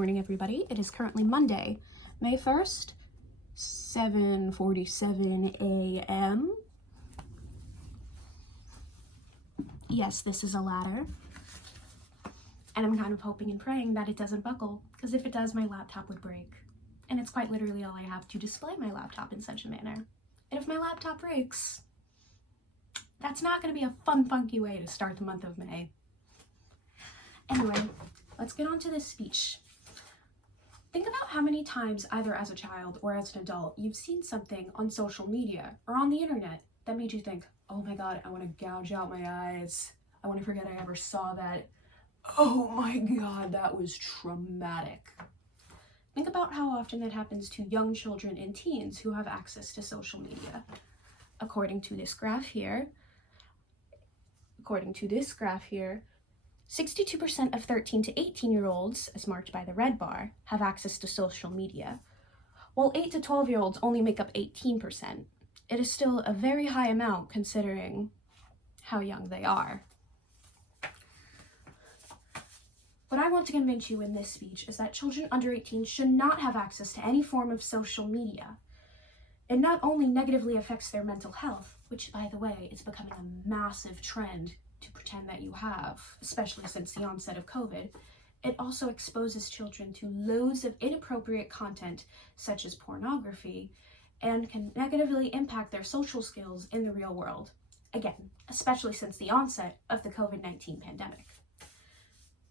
Morning, everybody. It is currently Monday, May 1st, 7:47 a.m. Yes, this is a ladder. And I'm kind of hoping and praying that it doesn't buckle, because if it does, my laptop would break. And it's quite literally all I have to display my laptop in such a manner. And if my laptop breaks, that's not going to be a fun, funky way to start the month of May. Anyway, let's get on to this speech. Think about how many times, either as a child or as an adult, you've seen something on social media or on the internet that made you think, oh my God, I want to gouge out my eyes. I want to forget I ever saw that. Oh my God, that was traumatic. Think about how often that happens to young children and teens who have access to social media. According to this graph here, 62% of 13 to 18-year-olds, as marked by the red bar, have access to social media, while 8 to 12-year-olds only make up 18%. It is still a very high amount considering how young they are. What I want to convince you in this speech is that children under 18 should not have access to any form of social media. It not only negatively affects their mental health, which, by the way, is becoming a massive trend to pretend that you have, especially since the onset of COVID, it also exposes children to loads of inappropriate content, such as pornography, and can negatively impact their social skills in the real world. Again, especially since the onset of the COVID-19 pandemic.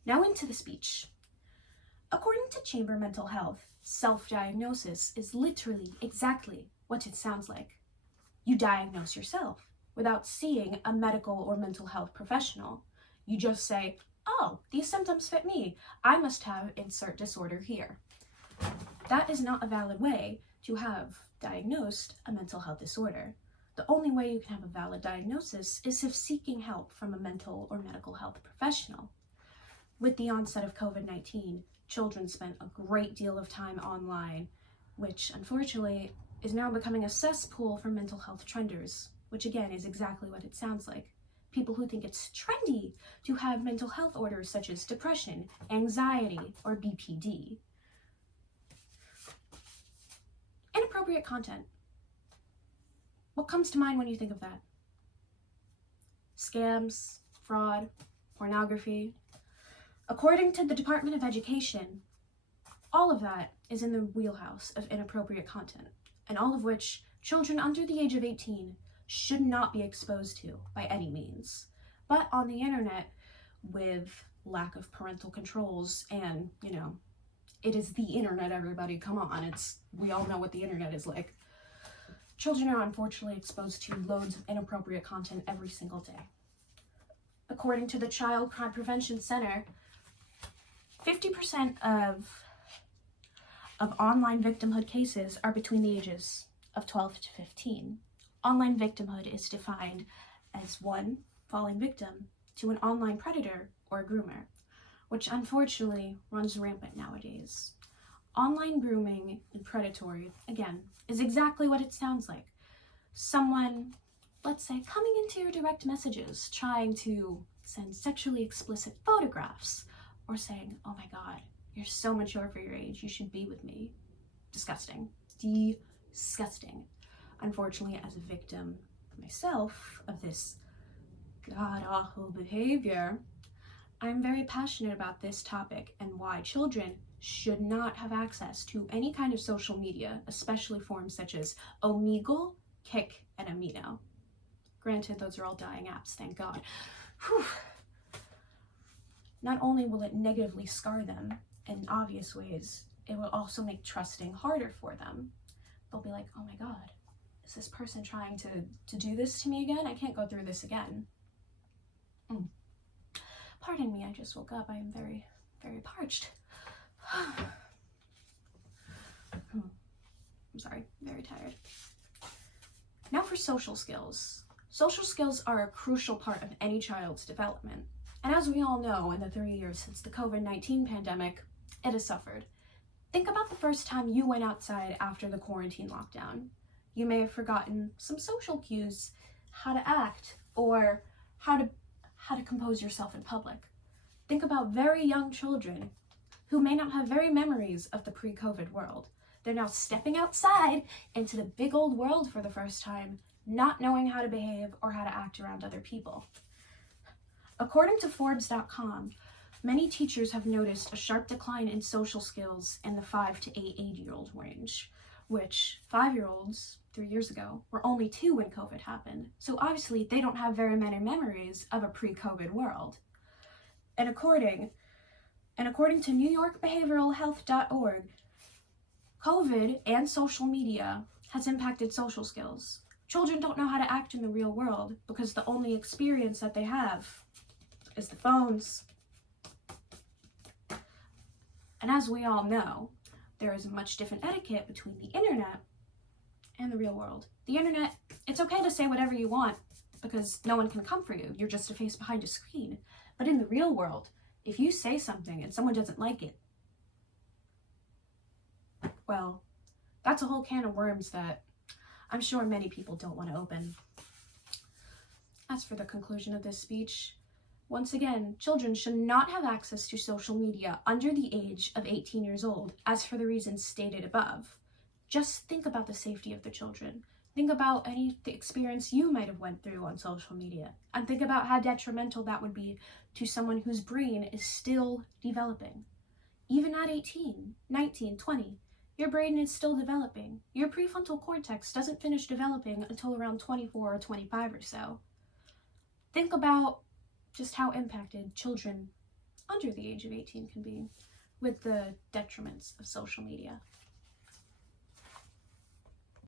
Now into the speech. According to Chamber Mental Health, self-diagnosis is literally exactly what it sounds like. You diagnose yourself without seeing a medical or mental health professional. You just say, oh, these symptoms fit me. I must have insert disorder here. That is not a valid way to have diagnosed a mental health disorder. The only way you can have a valid diagnosis is if seeking help from a mental or medical health professional. With the onset of COVID-19, children spent a great deal of time online, which unfortunately is now becoming a cesspool for mental health trenders, which again is exactly what it sounds like. People who think it's trendy to have mental health orders such as depression, anxiety, or BPD. Inappropriate content. What comes to mind when you think of that? Scams, fraud, pornography. According to the Department of Education, all of that is in the wheelhouse of inappropriate content, and all of which children under the age of 18 should not be exposed to by any means. But on the internet, with lack of parental controls and, it is the internet, everybody, come on, we all know what the internet is like. Children are unfortunately exposed to loads of inappropriate content every single day. According to the Child Crime Prevention Center, 50% of online victimhood cases are between the ages of 12 to 15. Online victimhood is defined as one, falling victim to an online predator or groomer, which unfortunately runs rampant nowadays. Online grooming and predatory, again, is exactly what it sounds like. Someone, let's say, coming into your direct messages, trying to send sexually explicit photographs, or saying, oh my God, you're so mature for your age, you should be with me. Disgusting. Disgusting. Unfortunately, as a victim myself of this god-awful behavior, I'm very passionate about this topic and why children should not have access to any kind of social media, especially forms such as Omegle, Kik, and Amino. Granted, those are all dying apps, thank God. Whew. Not only will it negatively scar them in obvious ways, it will also make trusting harder for them. They'll be like, oh my God, is this person trying to do this to me again? I can't go through this again. Pardon me, I just woke up. I am very, very parched. I'm sorry, very tired. Now for social skills. Social skills are a crucial part of any child's development. And as we all know, in the 3 years since the COVID-19 pandemic, it has suffered. Think about the first time you went outside after the quarantine lockdown. You may have forgotten some social cues, how to act, or how to compose yourself in public. Think about very young children who may not have very memories of the pre-COVID world. They're now stepping outside into the big old world for the first time, not knowing how to behave or how to act around other people. According to Forbes.com, many teachers have noticed a sharp decline in social skills in the 5 to 8-year-old range, which 5-year-olds 3 years ago were only 2 when COVID happened. So obviously they don't have very many memories of a pre-COVID world. And according to NewYorkBehavioralHealth.org, COVID and social media has impacted social skills. Children don't know how to act in the real world because the only experience that they have is the phones. And as we all know, there is a much different etiquette between the internet and the real world. The internet, it's okay to say whatever you want because no one can come for you. You're just a face behind a screen. But in the real world, if you say something and someone doesn't like it, well, that's a whole can of worms that I'm sure many people don't want to open. As for the conclusion of this speech, once again, children should not have access to social media under the age of 18 years old, as for the reasons stated above. Just think about the safety of the children. Think about any experience you might have went through on social media, and think about how detrimental that would be to someone whose brain is still developing. Even at 18, 19, 20, your brain is still developing. Your prefrontal cortex doesn't finish developing until around 24 or 25 or so. Think about just how impacted children under the age of 18 can be with the detriments of social media.